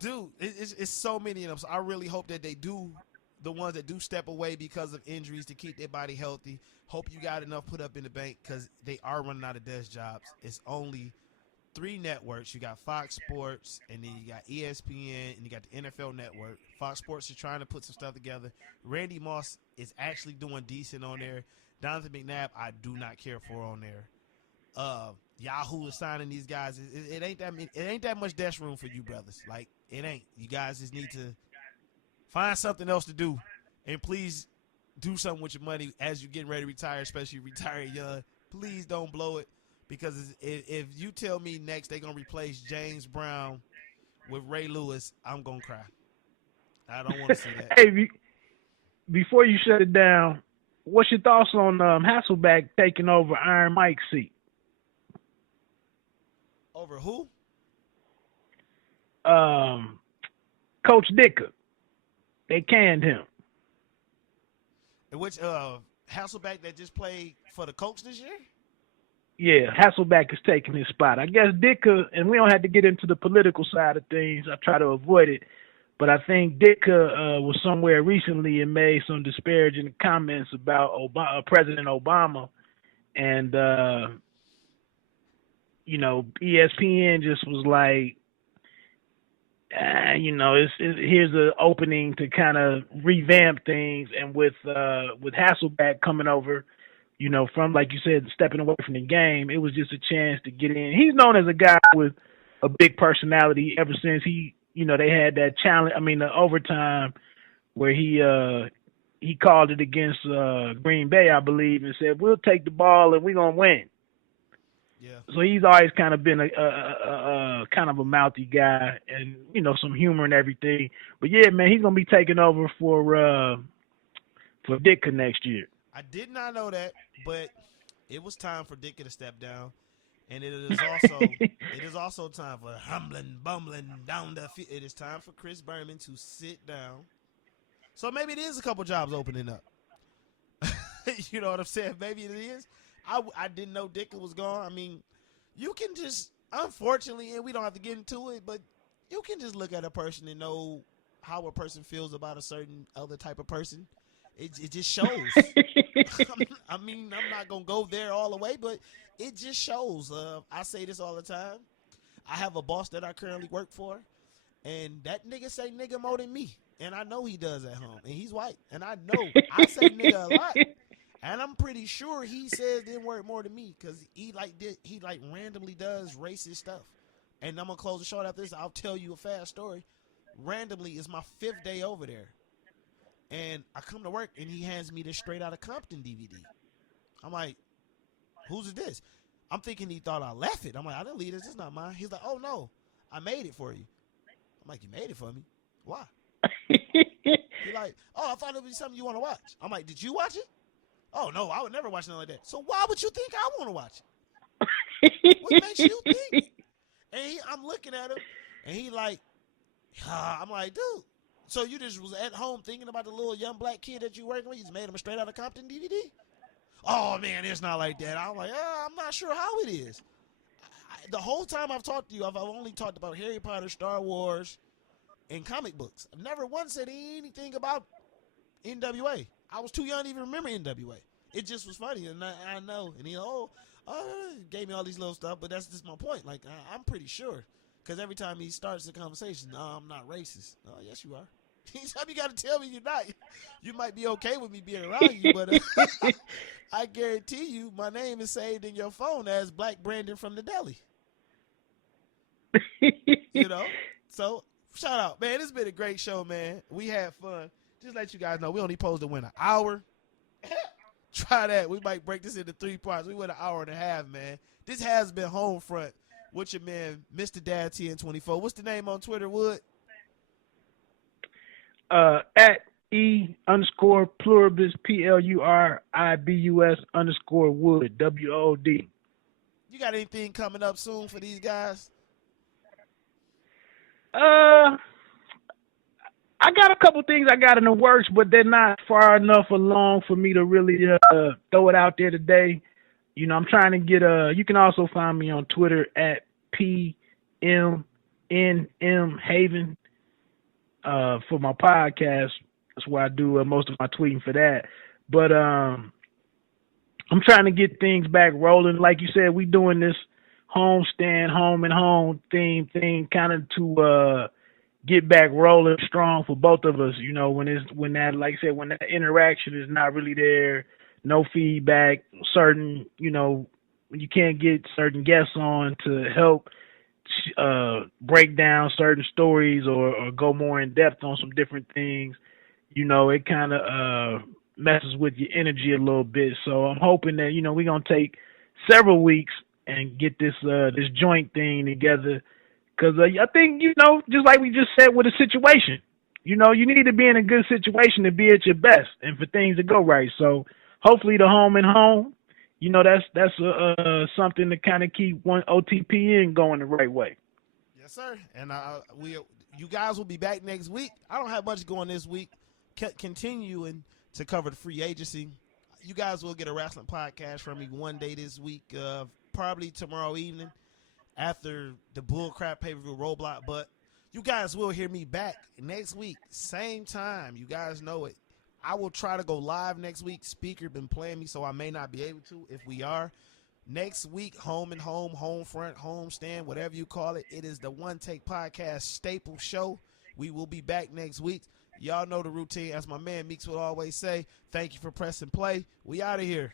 dude, it's so many of them. So I really hope that they do, the ones that do step away because of injuries to keep their body healthy. Hope you got enough put up in the bank because they are running out of desk jobs. It's only three networks. You got Fox Sports, and then you got ESPN, and you got the NFL Network. Fox Sports is trying to put some stuff together. Randy Moss is actually doing decent on there. Donovan McNabb, I do not care for on there. Yahoo is signing these guys. It ain't that it ain't that much desk room for you brothers. Like it ain't. You guys just need to find something else to do, and please do something with your money as you're getting ready to retire, especially retire young. Please don't blow it. Because if you tell me next they're going to replace James Brown with Ray Lewis, I'm going to cry. I don't want to see that. Hey, before you shut it down, what's your thoughts on Hasselbeck taking over Iron Mike's seat? Over who? Coach Dicker. They canned him. Which Hasselbeck that just played for the Colts this year? Yeah, Hasselbeck is taking his spot. I guess Ditka, and we don't have to get into the political side of things. I try to avoid it. But I think Ditka was somewhere recently and made some disparaging comments about President Obama. And, ESPN just was like, here's an opening to kind of revamp things. And with Hasselbeck coming over, from, like you said, stepping away from the game, it was just a chance to get in. He's known as a guy with a big personality ever since they had that challenge. The overtime where he called it against Green Bay, I believe, and said, we'll take the ball and we're going to win. Yeah. So he's always kind of been a kind of a mouthy guy and, some humor and everything. But, yeah, man, he's going to be taking over for Ditka next year. I did not know that, but it was time for Ditka to step down, and it is also time for bumbling down the field. It is time for Chris Berman to sit down. So maybe it is a couple jobs opening up. You know what I'm saying? Maybe it is. I didn't know Ditka was gone. You can just, unfortunately, and we don't have to get into it, but you can just look at a person and know how a person feels about a certain other type of person. It just shows. I'm not going to go there all the way, but it just shows. I say this all the time. I have a boss that I currently work for, and that nigga say nigga more than me. And I know he does at home, and he's white. And I know I say nigga a lot. And I'm pretty sure he says the N-word more than me because he randomly does racist stuff. And I'm going to close the show after this. I'll tell you a fast story. Randomly, it's my 5th day over there. And I come to work, and he hands me this Straight Outta Compton DVD. I'm like, whose is this? I'm thinking he thought I left it. I'm like, I didn't leave this. It's not mine. He's like, oh, no, I made it for you. I'm like, you made it for me? Why? He's like, oh, I thought it would be something you want to watch. I'm like, did you watch it? Oh, no, I would never watch nothing like that. So why would you think I want to watch it? What makes you think? And I'm looking at him, and he like, I'm like, dude. So you just was at home thinking about the little young black kid that you working with? You just made him a Straight Outta Compton DVD? Oh, man, it's not like that. I'm like, I'm not sure how it is. The whole time I've talked to you, I've only talked about Harry Potter, Star Wars, and comic books. I've never once said anything about NWA. I was too young to even remember NWA. It just was funny, and I know. And he gave me all these little stuff, but that's just my point. Like, I'm pretty sure. Because every time he starts the conversation, I'm not racist. Oh, yes, you are. Each time you got to tell me you're not. You might be okay with me being around you, but I guarantee you my name is saved in your phone as Black Brandon from the deli. So shout out, man. It's been a great show, man. We had fun. Just let you guys know, we only supposed to win an hour. Try that. We might break this into 3 parts. We went an hour and a half, man. This has been Homefront with your man, Mr. Dad TN24. What's the name on Twitter, Wood? At E_pluribus PLURIBUS_Wood WOD. You got anything coming up soon for these guys? I got a couple things I got in the works, but they're not far enough along for me to really throw it out there today. I'm trying to get you can also find me on Twitter at PMNM Haven. for my podcast. That's where I do most of my tweeting for that. But I'm trying to get things back rolling. Like you said, we doing this home stand, home and home thing, kind of to get back rolling strong for both of us. You know, when that, like I said, when that interaction is not really there, no feedback, certain, you know, you can't get certain guests on to help break down certain stories or go more in depth on some different things. You know, it kind of messes with your energy a little bit. So I'm hoping that we're gonna take several weeks and get this joint thing together. Because I think just like we just said with a situation, you need to be in a good situation to be at your best and for things to go right. So hopefully the home and home, that's something to kind of keep one OTPN going the right way. Yes, sir. And you guys will be back next week. I don't have much going this week. Continuing to cover the free agency. You guys will get a wrestling podcast from me one day this week, probably tomorrow evening after the bullcrap pay-per-view roadblock. But you guys will hear me back next week, same time. You guys know it. I will try to go live next week. Speaker been playing me, so I may not be able to. If we are, next week, home and home, home front, home stand, whatever you call it, it is the One Take Podcast staple show. We will be back next week. Y'all know the routine. As my man Meeks would always say, thank you for pressing play. We out of here.